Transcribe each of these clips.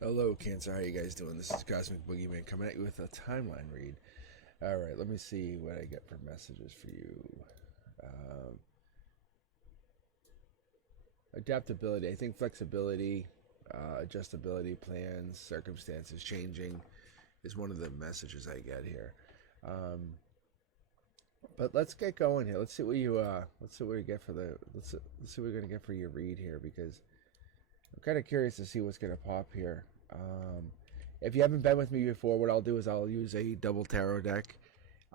Hello, Cancer. How you guys doing? This is Cosmic Boogeyman coming at you with a timeline read. All right, let me see what I get for messages for you. Um, Adaptability. I think flexibility, adjustability, plans, circumstances changing is one of the messages I get here. But let's get going here. Let's see what you let's see what we get for the let's see what we're gonna get for your read here, because I'm kind of curious to see what's going to pop here. If you haven't been with me before, what I'll do is I'll use a double tarot deck.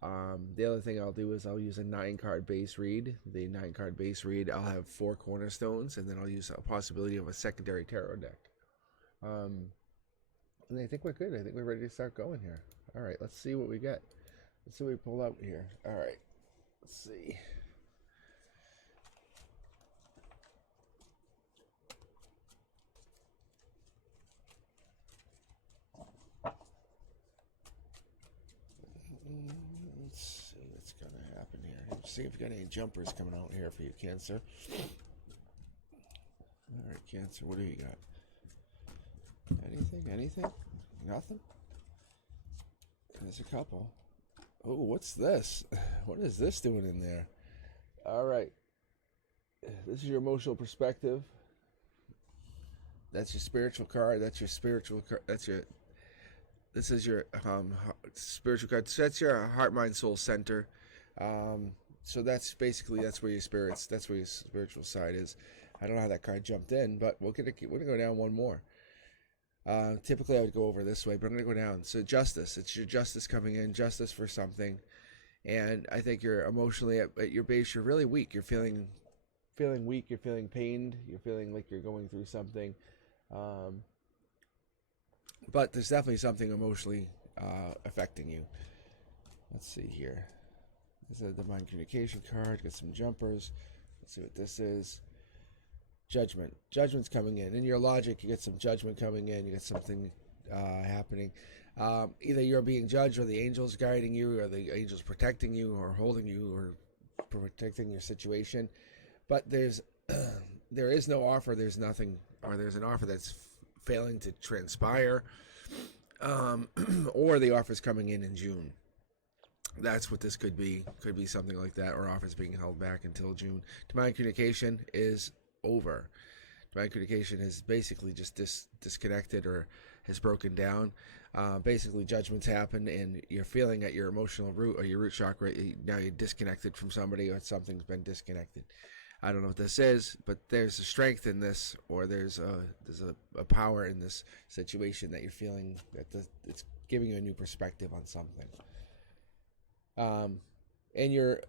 The other thing I'll do is I'll use a 9-card base read. The 9-card base read, I'll have 4 cornerstones, and then I'll use a possibility of a secondary tarot deck. And I think we're good. I think we're ready to start going here. All right, let's see what we get. Let's see what we pull out here. All right, let's see. Let's see what's going to happen here. Let's see if we got any jumpers coming out here for you, Cancer. All right, Cancer, what do you got? Anything? Anything? Nothing? There's a couple. Oh, what's this? What is this doing in there? All right. This is your emotional perspective. That's your spiritual card. That's your spiritual card. That's your... This is your spiritual card. So that's your heart, mind, soul center. So that's basically that's where your spiritual side is. I don't know how that card jumped in, but we're gonna go down one more. Typically I would go over this way, but I'm gonna go down. So justice. It's your justice coming in. Justice for something, and I think you're emotionally at your base. You're really weak. You're feeling weak. You're feeling pained. You're feeling like you're going through something. But there's definitely something emotionally affecting you. Let's see here. This is a divine communication card. Got some jumpers. Let's see what this is. Judgment. Judgment's coming in. In your logic, you get some judgment coming in. You get something happening. Either you're being judged, or the angels guiding you, or the angels protecting you, or holding you, or protecting your situation. But there is no offer. There's nothing, or there's an offer that's failing to transpire, or the offer's coming in June. That's what this could be. Could be something like that, or offers being held back until June. Divine communication is over. Divine communication is basically just disconnected, or has broken down. Basically, judgments happen, and you're feeling at your emotional root, or your root chakra. Now you're disconnected from somebody, or something's been disconnected. I don't know what this is, but there's a strength in this, or there's a power in this situation that you're feeling that it's giving you a new perspective on something. And your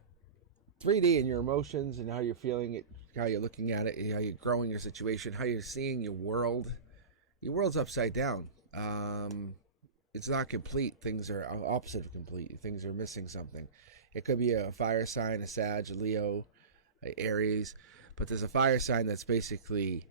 3D and your emotions and how you're feeling it, how you're looking at it, how you're growing your situation, how you're seeing your world. Your world's upside down. It's not complete. Things are opposite of complete. Things are missing something. It could be a fire sign, a Sag, a Leo, Aries, but there's a fire sign that's basically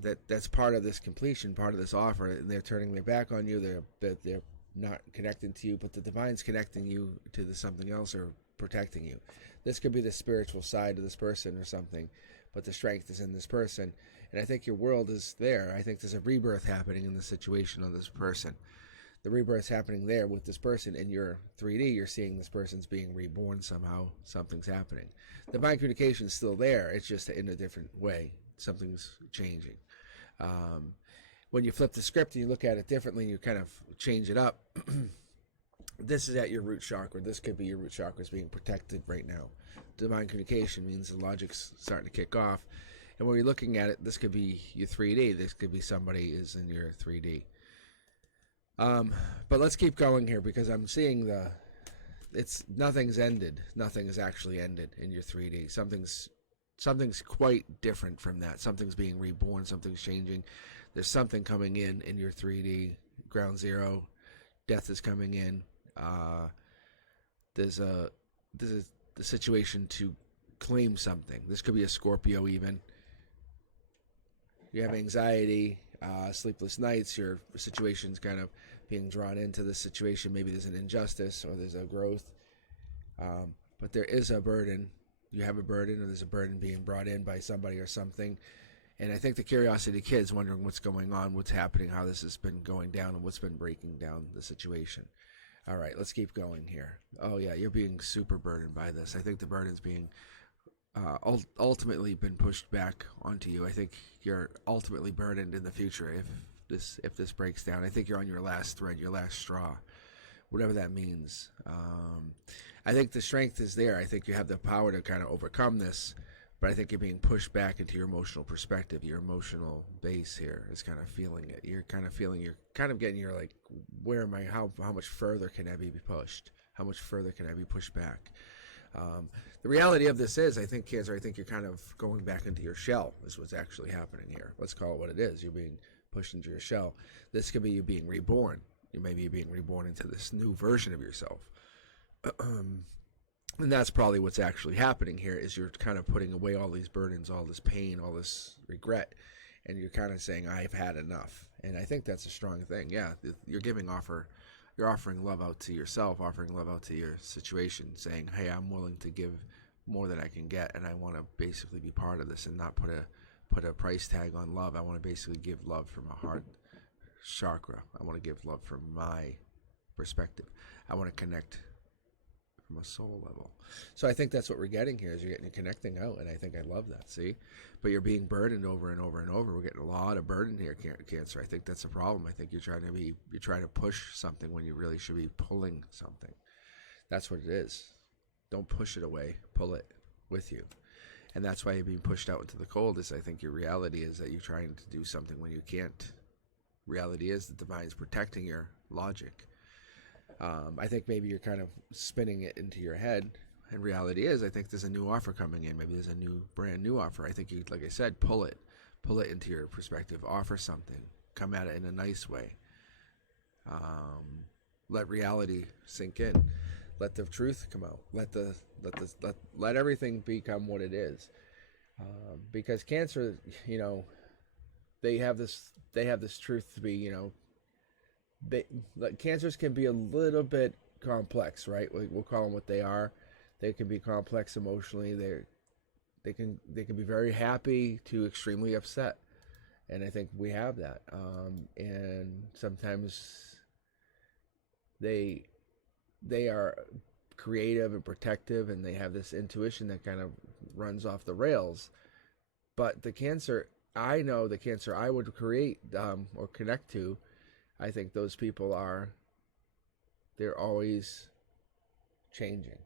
that's part of this completion, part of this offer, and they're turning their back on you. They're not connecting to you, but the divine's connecting you to something else, or protecting you. This could be the spiritual side of this person or something, but the strength is in this person, and I think your world is there. I think there's a rebirth happening in the situation of this person. The rebirth's happening there with this person. In your 3D, you're seeing this person's being reborn somehow. Something's happening. The divine communication is still there. It's just in a different way. Something's changing. When you flip the script and you look at it differently, you kind of change it up. This is at your root chakra. This could be your root chakra is being protected right now. Divine communication means the logic's starting to kick off. And when you're looking at it, this could be your 3D. This could be somebody is in your 3D. But let's keep going here, because I'm seeing nothing's ended. Nothing is actually ended in your 3D. Something's quite different from that. Something's being reborn. Something's changing. There's something coming in your 3D. Ground zero. Death is coming in. There's the situation to claim something. This could be a Scorpio even. You have anxiety, sleepless nights, your situation's kind of being drawn into this situation. Maybe there's an injustice, or there's a growth. But there is a burden. You have a burden, or there's a burden being brought in by somebody or something. And I think the curiosity of the kids wondering what's going on, what's happening, how this has been going down, and what's been breaking down the situation. All right, let's keep going here. Oh yeah, you're being super burdened by this. I think the burden's being ultimately been pushed back onto you. I think you're ultimately burdened in the future if this breaks down. I think you're on your last thread, your last straw, whatever that means. I think the strength is there. I think you have the power to kind of overcome this, but I think you're being pushed back into your emotional perspective. Your emotional base here is kind of feeling it. You're kind of getting your like, where am I? How much further can I be pushed? How much further can I be pushed back? The reality of this is, I think, Cancer, I think you're kind of going back into your shell is what's actually happening here. Let's call it what it is. You're being pushed into your shell. This could be you being reborn. You may be being reborn into this new version of yourself. And that's probably what's actually happening here is you're kind of putting away all these burdens, all this pain, all this regret, and you're kind of saying, I've had enough. And I think that's a strong thing. Yeah, you're offering love out to yourself, offering love out to your situation, saying, hey, I'm willing to give more than I can get, and I want to basically be part of this and not put a price tag on love. I want to basically give love from a heart chakra. I want to give love from my perspective. I want to connect from a soul level. So I think that's what we're getting here is you're connecting out, and I think I love that, see? But you're being burdened over and over and over. We're getting a lot of burden here, Cancer. I think that's a problem. I think you're trying to push something when you really should be pulling something. That's what it is. Don't push it away. Pull it with you. And that's why you're being pushed out into the cold is I think your reality is that you're trying to do something when you can't. Reality is the divine's protecting your logic. I think maybe you're kind of spinning it into your head. And reality is, I think there's a new offer coming in. Maybe there's a brand new offer. I think you, like I said, pull it into your perspective. Offer something. Come at it in a nice way. Let reality sink in. Let the truth come out. Let everything become what it is. Because Cancer, they have this truth to be, cancers can be a little bit complex, right? We'll call them what they are. They can be complex emotionally. They can be very happy to extremely upset, and I think we have that. And sometimes they are creative and protective, and they have this intuition that kind of runs off the rails. But the Cancer, I know the Cancer I would create or connect to, I think those people they're always changing.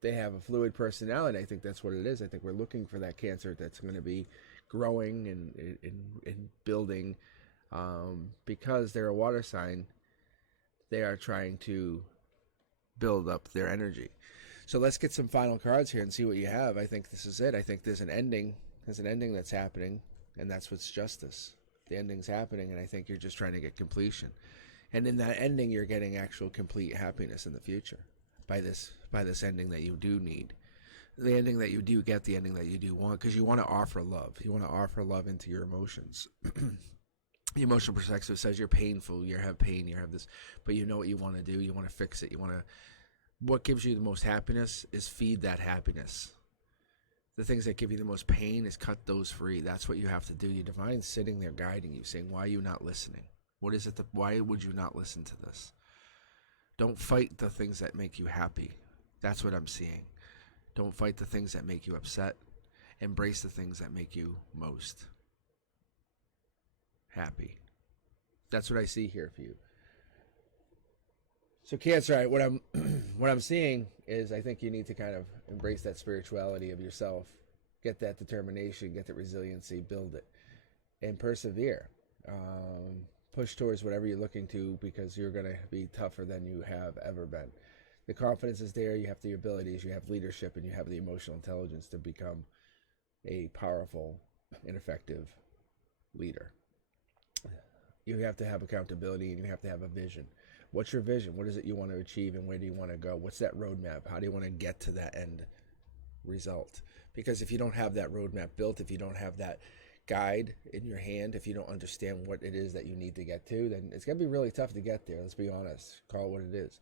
They have a fluid personality. I think that's what it is. I think we're looking for that Cancer that's going to be growing and building because they're a water sign. They are trying to build up their energy. So let's get some final cards here and see what you have. I think this is it. I think there's an ending. There's an ending that's happening, and that's what's justice. The ending's happening, and I think you're just trying to get completion. And in that ending, you're getting actual complete happiness in the future by this ending that you do need. The ending that you do get, the ending that you do want, because you want to offer love. You want to offer love into your emotions. The emotional perspective says you're painful, you have pain, you have this, but you know what you want to do. You want to fix it. What gives you the most happiness is feed that happiness. The things that give you the most pain is cut those free. That's what you have to do. Your divine's sitting there guiding you, saying, why are you not listening? What is it? Why would you not listen to this? Don't fight the things that make you happy. That's what I'm seeing. Don't fight the things that make you upset. Embrace the things that make you most happy. That's what I see here for you. So Cancer, what I'm seeing is I think you need to kind of embrace that spirituality of yourself, get that determination, get that resiliency, build it, and persevere. Push towards whatever you're looking to because you're going to be tougher than you have ever been. The confidence is there. You have the abilities, you have leadership, and you have the emotional intelligence to become a powerful and effective leader. You have to have accountability and you have to have a vision. What's your vision? What is it you want to achieve and where do you want to go? What's that roadmap? How do you want to get to that end result? Because if you don't have that roadmap built, if you don't have that guide in your hand, if you don't understand what it is that you need to get to, then it's going to be really tough to get there. Let's be honest. Call it what it is.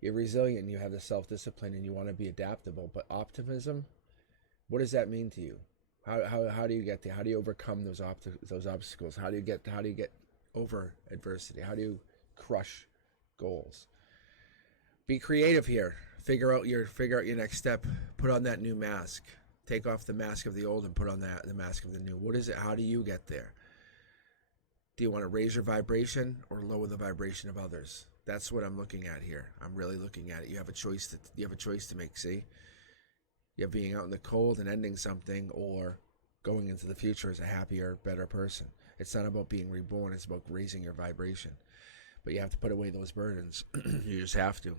You're resilient and you have the self-discipline and you want to be adaptable. But optimism, what does that mean to you? How do you get there? How do you overcome those obstacles? How do you get over adversity? How do you crush goals? Be creative here. Figure out your next step. Put on that new mask. Take off the mask of the old and put on the mask of the new. What is it? How do you get there? Do you want to raise your vibration or lower the vibration of others? That's what I'm looking at here. I'm really looking at it. You have a choice to make. See, you have being out in the cold and ending something, or going into the future as a happier, better person. It's not about being reborn. It's about raising your vibration. But you have to put away those burdens. You just have to.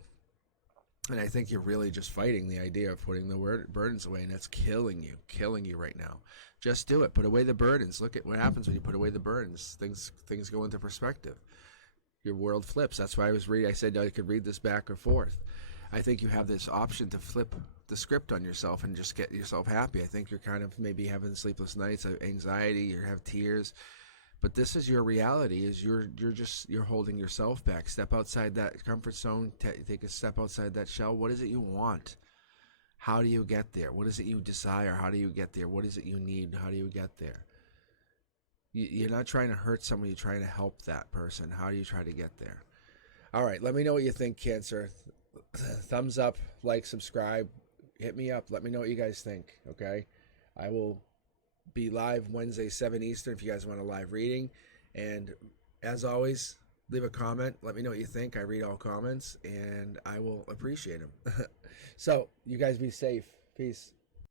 And I think you're really just fighting the idea of putting the burdens away, and that's killing you right now. Just do it. Put away the burdens. Look at what happens when you put away the burdens. Things go into perspective. Your world flips. That's why I said I could read this back or forth. I think you have this option to flip the script on yourself and just get yourself happy. I think you're kind of maybe having sleepless nights, anxiety, you have tears. But this is your reality. Is you're holding yourself back. Step outside that comfort zone. Take a step outside that shell. What is it you want? How do you get there? What is it you desire? How do you get there? What is it you need? How do you get there? You're not trying to hurt someone. You're trying to help that person. How do you try to get there? All right. Let me know what you think, Cancer. Thumbs up, like, subscribe. Hit me up. Let me know what you guys think. Okay. I will be live Wednesday 7 Eastern if you guys want a live reading, and as always, leave a comment. Let me know what you think. I read all comments and I will appreciate them. So you guys be safe. Peace.